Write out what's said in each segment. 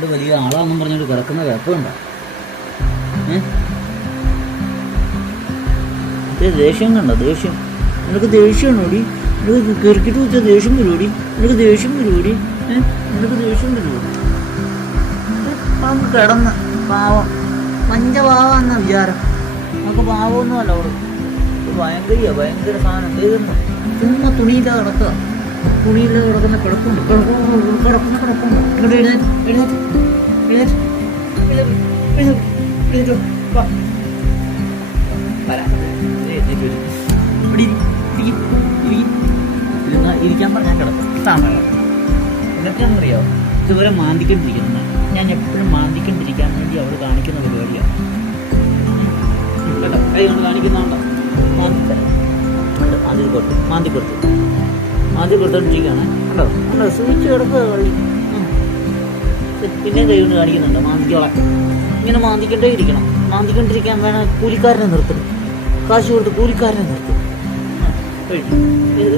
കണ്ട് വലിയ ആളാണെന്നും പറഞ്ഞിട്ട് കിടക്കുന്ന കിടപ്പുണ്ടോ? ദേഷ്യം കണ്ടോ? ദേഷ്യം. നിനക്ക് ദേഷ്യമാണോടി? നിനക്ക് കിറുക്കിട്ട് വെച്ചാൽ ദേഷ്യം വരുമോടി? നിനക്ക് ദേഷ്യം വരുമോടി? നിനക്ക് ദേഷ്യം വരുമോ? നമുക്ക് കിടന്ന് പാവം മഞ്ഞ പാവാന്ന വിചാരം. നമുക്ക് പാവമൊന്നുമല്ല അവള്. ഭയങ്കര സാധനം തീർന്നു. ചുമ്മാ തുണിയില്ലാതെ കിടക്കുക. തുണിയില്ലാതെ കിടക്കുന്ന കിടപ്പുണ്ട്. ഇങ്ങോട്ട് ഇരിക്കാൻ പറഞ്ഞാൽ കിടക്കും. സമയം ഇതൊക്കെയാണെന്നറിയാമോ? ഇതുവരെ മാന്തിക്കൊണ്ടിരിക്കുന്നതാണ്. ഞാൻ എപ്പോഴും മാന്തിക്കൊണ്ടിരിക്കാൻ വേണ്ടി അവൾ കാണിക്കുന്ന പരിപാടിയാണ് കേട്ടോ. കൈ കൊണ്ട് കാണിക്കുന്നുണ്ടോ? മാന്തി കൊടുത്തോണ്ടിരിക്കുകയാണ് കേട്ടോ. ഉണ്ടോ? സൂചിച്ച് കിടക്കുക കളി. പിന്നെ കൈ കൊണ്ട് കാണിക്കുന്നുണ്ടോ? മാന്തിക്കോളാം. ഇങ്ങനെ മാന്തിക്കൊണ്ടേ ഇരിക്കണം. മാന്തിക്കൊണ്ടിരിക്കാൻ വേണം കൂലിക്കാരനെ നിർത്തണം. കാശ് കൊടുത്ത് കൂലിക്കാരനെ നിർത്തും.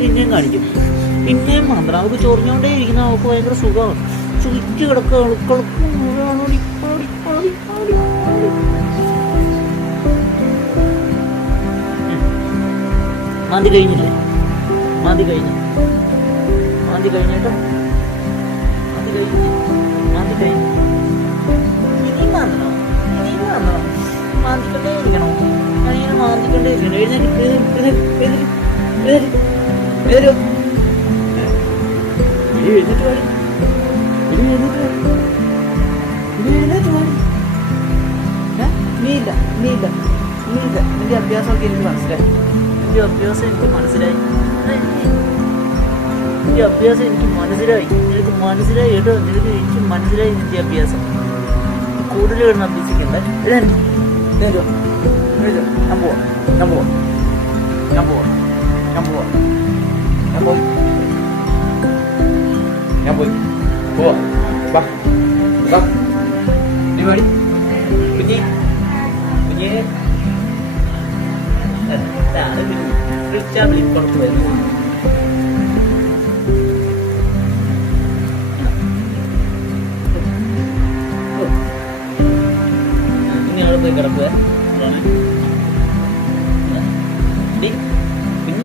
പിന്നെയും കാണിക്കും. പിന്നെയും മാന്തണം. അവൾക്ക് ചൊറിഞ്ഞോണ്ടേ ഇരിക്കുന്ന അവൾക്ക് ഭയങ്കര സുഖമാണ്. ചുറ്റി കിടക്കുക. മാന്തി കഴിഞ്ഞില്ലേ? മാന്തി കഴിഞ്ഞിട്ടോ? മാന്തി കഴിഞ്ഞു. ഇനിയും മാന്തണം. മാന്തിക്കൊണ്ടേ ഇരിക്കണം. ഞാനിങ്ങനെ മാന്തിക്കൊണ്ടേ ഇരിക്കണം. എഴുന്നേറ്റ് നീയില്ല. നിന്റെ അഭ്യാസമൊക്കെ എനിക്ക് മനസ്സിലായി. നിന്റെ അഭ്യാസം എനിക്ക് മനസ്സിലായി നിനക്ക് മനസ്സിലായി കേട്ടോ. എനിക്ക് മനസ്സിലായി നിന്റെ അഭ്യാസം. കൂടുതൽ കിടന്ന് അഭ്യസിക്കണ്ടേ? ഞാൻ പോയി പരിപാടി കുഞ്ഞേ വിളിച്ചാൽ വിളിപ്പുറത്ത് വരുന്നു. ഇനി അവിടെ പോയി കിടക്കുക.